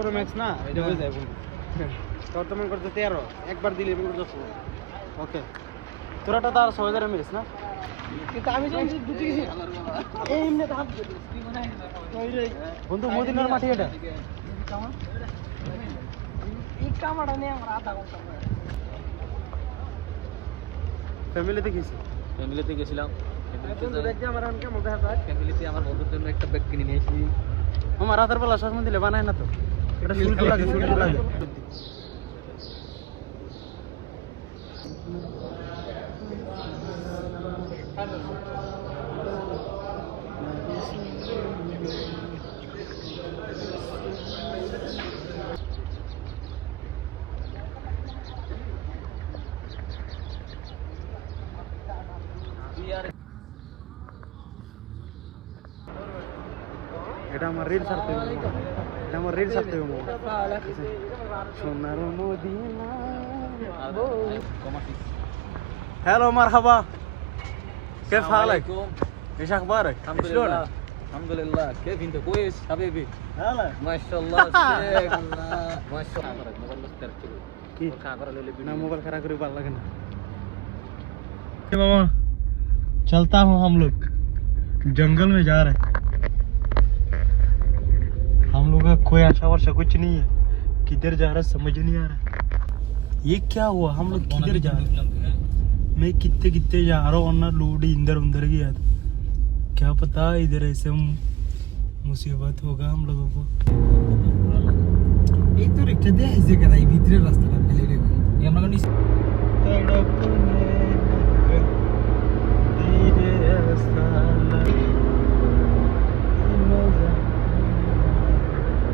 Pro Max না এটা হয়ে যায় বন্ধু তোর তো মনে করতে 13 একবার দিলে মনে করতে ওকে তোরাটা তো আর 6000 মিলিস না কিন্তু আমি জানি দুটি কিছু এই এমনি তো হাত বন্ধু মদিনার মাঠে এটা এই কামাটা নিয়ে আমরা আধা ঘন্টা ফ্যামিলিতে গেছি ফ্যামিলিতে গেছিলাম বন্ধু দেখতে আমার আনকে মজা হয় ফ্যামিলিতে আমার বন্ধুর জন্য একটা ব্যাগ কিনে নিয়েছি আমার রাতের বেলা সসমন দিলে বানায় না তো এটা শুনতে লাগে এটা আমার রিল ছাড়তে হবে এটা আমার রিল ছাড়তে হবে সোনার মদিনা হ্যালো মারহাবা كيف حالك ايش اخبارك شلونك الحمد لله كيف انت كويس حبيبي هلا ما شاء الله شيخ ما شاء الله موبايل استرك কি कैमरा ले ले ना मोबाइल खराब करे भाলো লাগে না मामा चलता हूँ हम लोग जंगल में जा रहे हैं हम लोग का कोई आशा वर्षा कुछ नहीं है किधर जा रहा है समझ नहीं आ रहा ये क्या हुआ हम लोग किधर जा रहे हैं मैं कितने कितने जा रहा हूँ ना लोड इधर उधर गया था क्या पता इधर ऐसे मुसीबत होगा हम लोगों को ये तो रिक्शा दे ऐसे कराई भीतर रास्ता का पहले रे ये हम लोग नहीं तड़पने धीरे रास्ता